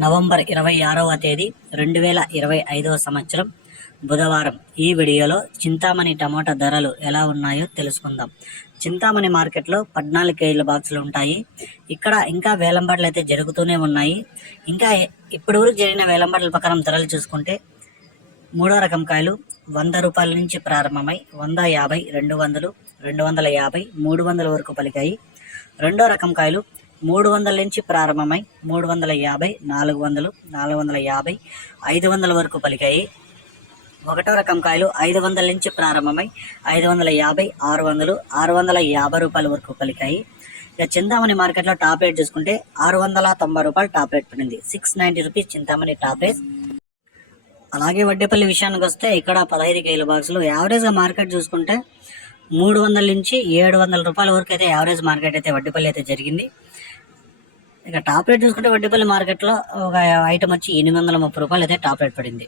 November ఇరవై ఆరవ తేదీ రెండు వేల ఇరవై ఐదవ సంవత్సరం బుధవారం. ఈ వీడియోలో చింతామణి టమాటా ధరలు ఎలా ఉన్నాయో తెలుసుకుందాం. చింతామణి మార్కెట్లో పద్నాలుగు కేజీల బాక్సులు ఉంటాయి. ఇక్కడ ఇంకా వేలంబాట్లు అయితే జరుగుతూనే ఉన్నాయి. ఇంకా ఇప్పటి వరకు జరిగిన వేలంబాట్ల ప్రకారం ధరలు చూసుకుంటే మూడో రకం కాయలు వంద రూపాయల నుంచి ప్రారంభమై వంద యాభై రెండు వందలు రెండు వందల యాభై మూడు వందల వరకు పలికాయి. రెండో రకం కాయలు మూడు వందల నుంచి ప్రారంభమై మూడు వందల యాభై నాలుగు వందలు నాలుగు వందల యాభై ఐదు వందల వరకు పలికాయి. ఒకటో రకం కాయలు ఐదు వందల నుంచి ప్రారంభమై ఐదు వందల యాభై ఆరు వందలు ఆరు వందల యాభై రూపాయల వరకు పలికాయి. ఇక చింతామణి మార్కెట్లో టాప్ రేట్ చూసుకుంటే ఆరు వందల తొంభై రూపాయలు టాప్ రేట్ పడింది. Six ninety rupees Chintamani top rate. అలాగే వడ్డేపల్లి విషయానికి వస్తే ఇక్కడ పదహైదు కేల బాక్సులు. యావరేజ్గా మార్కెట్ చూసుకుంటే మూడు వందల నుంచి ఏడు వందల రూపాయల వరకు అయితే యావరేజ్ మార్కెట్ అయితే వడ్డేపల్లి అయితే జరిగింది. ఇక టాప్ రేట్ చూసుకుంటే వడ్డీపల్లి మార్కెట్లో ఒక ఐటమ్ వచ్చి ఎనిమిది వందల ముప్పై రూపాయలు అయితే టాప్ రేట్ పడింది.